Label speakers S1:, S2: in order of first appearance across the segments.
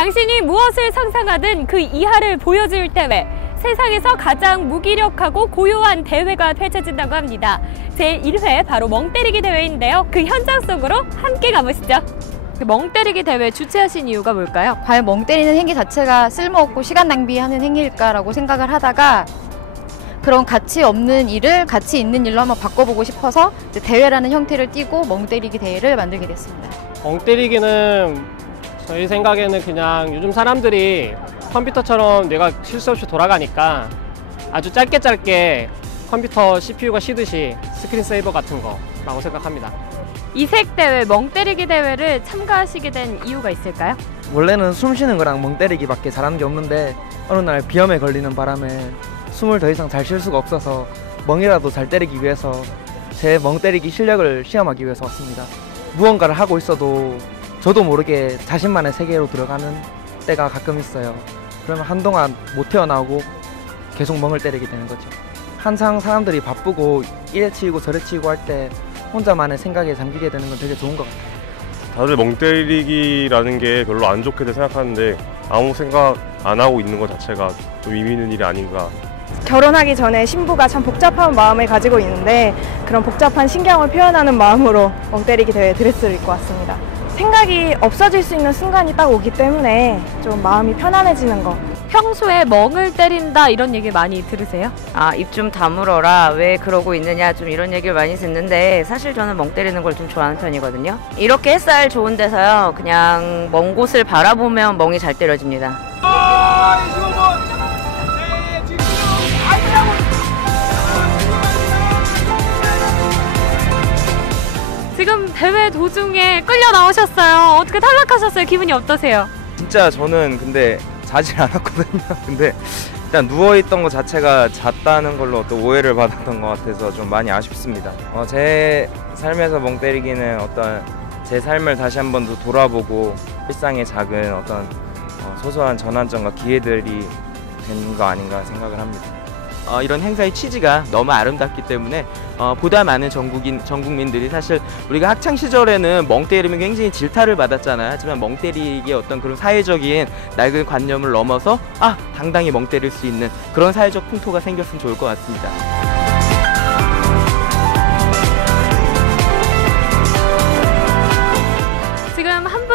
S1: 당신이 무엇을 상상하든 그 이하를 보여줄 대회. 세상에서 가장 무기력하고 고요한 대회가 펼쳐진다고 합니다. 제1회 바로 멍때리기 대회인데요. 그 현장 속으로 함께 가보시죠. 그 멍때리기 대회 주최하신 이유가 뭘까요?
S2: 과연 멍 때리는 행위 자체가 쓸모없고 시간 낭비하는 행위일까라고 생각을 하다가 그런 가치 없는 일을 가치 있는 일로 한번 바꿔보고 싶어서 이제 대회라는 형태를 띠고 멍 때리기 대회를 만들게 됐습니다.
S3: 멍 때리기는 저희 생각에는 그냥 요즘 사람들이 컴퓨터처럼 뇌가 실수 없이 돌아가니까 아주 짧게 짧게 컴퓨터 CPU가 쉬듯이 스크린 세이버 같은 거라고 생각합니다.
S1: 이색 대회, 멍 때리기 대회를 참가하시게 된 이유가 있을까요?
S4: 원래는 숨 쉬는 거랑 멍 때리기밖에 잘하는 게 없는데 어느 날 비염에 걸리는 바람에 숨을 더 이상 잘 쉴 수가 없어서 멍이라도 잘 때리기 위해서 제 멍 때리기 실력을 시험하기 위해서 왔습니다. 무언가를 하고 있어도 저도 모르게 자신만의 세계로 들어가는 때가 가끔 있어요. 그러면 한동안 못 태어나오고 계속 멍을 때리게 되는 거죠. 항상 사람들이 바쁘고 이래 치이고 저래 치이고 할 때 혼자만의 생각에 잠기게 되는 건 되게 좋은 것 같아요.
S5: 다들 멍 때리기라는 게 별로 안 좋게 생각하는데 아무 생각 안 하고 있는 것 자체가 좀 의미 있는 일이 아닌가
S6: 결혼하기 전에 신부가 참 복잡한 마음을 가지고 있는데 그런 복잡한 신경을 표현하는 마음으로 멍 때리기 대회 드레스를 입고 왔습니다. 생각이 없어질 수 있는 순간이 딱 오기 때문에 좀 마음이 편안해지는 거.
S1: 평소에 멍을 때린다 이런 얘기 많이 들으세요?
S7: 아, 입 좀 다물어라. 왜 그러고 있느냐. 좀 이런 얘기를 많이 듣는데 사실 저는 멍 때리는 걸 좀 좋아하는 편이거든요. 이렇게 햇살 좋은 데서요. 그냥 먼 곳을 바라보면 멍이 잘 때려집니다.
S1: 지금 대회 도중에 끌려 나오셨어요. 어떻게 탈락하셨어요? 기분이 어떠세요?
S8: 진짜 저는 근데 자질 않았거든요. 근데 일단 누워있던 것 자체가 잤다는 걸로 또 오해를 받았던 것 같아서 좀 많이 아쉽습니다. 어, 제 삶에서 멍 때리기는 어떤 제 삶을 다시 한 번 더 돌아보고 일상의 작은 어떤 어, 소소한 전환점과 기회들이 된 거 아닌가 생각을 합니다.
S9: 어, 이런 행사의 취지가 너무 아름답기 때문에 어, 보다 많은 전국인 전 국민들이 사실 우리가 학창 시절에는 멍 때리면 굉장히 질타를 받았잖아요. 하지만 멍 때리기의 어떤 그런 사회적인 낡은 관념을 넘어서 아 당당히 멍 때릴 수 있는 그런 사회적 풍토가 생겼으면 좋을 것 같습니다.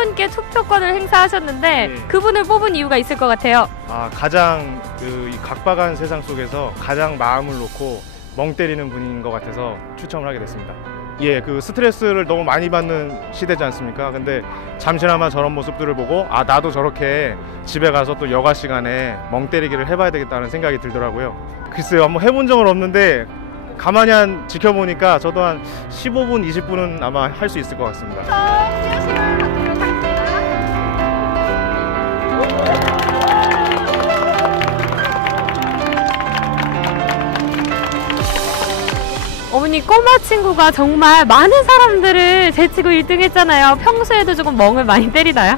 S1: 분께 투표권을 행사하셨는데
S10: 네.
S1: 그분을 뽑은 이유가 있을 것 같아요.
S10: 아, 가장 그이 각박한 세상 속에서 가장 마음을 놓고 멍 때리는 분인 것 같아서 추첨을 하게 됐습니다. 예, 그 스트레스를 너무 많이 받는 시대지 않습니까? 근데 잠시나마 저런 모습들을 보고 아 나도 저렇게 집에 가서 또 여가 시간에 멍 때리기를 해봐야 되겠다는 생각이 들더라고요. 글쎄요, 한번 해본 적은 없는데 가만히 한 지켜보니까 저도 한 15분, 20분은 아마 할 수 있을 것 같습니다.
S1: 어머니 꼬마 친구가 정말 많은 사람들을 제치고 1등 했잖아요. 평소에도 조금 멍을 많이 때리나요?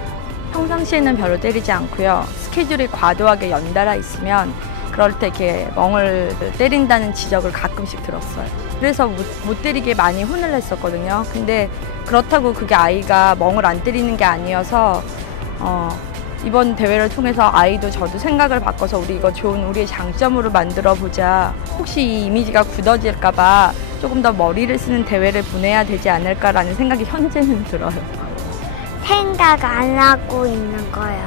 S2: 평상시에는 별로 때리지 않고요. 스케줄이 과도하게 연달아 있으면 그럴 때 이렇게 멍을 때린다는 지적을 가끔씩 들었어요. 그래서 못, 못 때리게 많이 혼을 냈었거든요. 근데 그렇다고 그게 아이가 멍을 안 때리는 게 아니어서 어, 이번 대회를 통해서 아이도 저도 생각을 바꿔서 우리 이거 좋은 우리의 장점으로 만들어 보자. 혹시 이 이미지가 굳어질까봐 조금 더 머리를 쓰는 대회를 보내야 되지 않을까라는 생각이 현재는 들어요.
S11: 생각 안 하고 있는 거예요.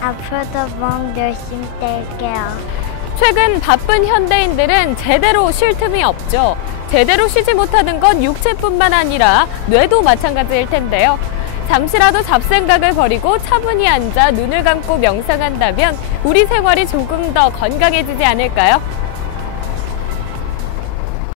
S11: 앞으로도 멍 열심히 뗄게요.
S1: 최근 바쁜 현대인들은 제대로 쉴 틈이 없죠. 제대로 쉬지 못하는 건 육체뿐만 아니라 뇌도 마찬가지일 텐데요. 잠시라도 잡생각을 버리고 차분히 앉아 눈을 감고 명상한다면 우리 생활이 조금 더 건강해지지 않을까요?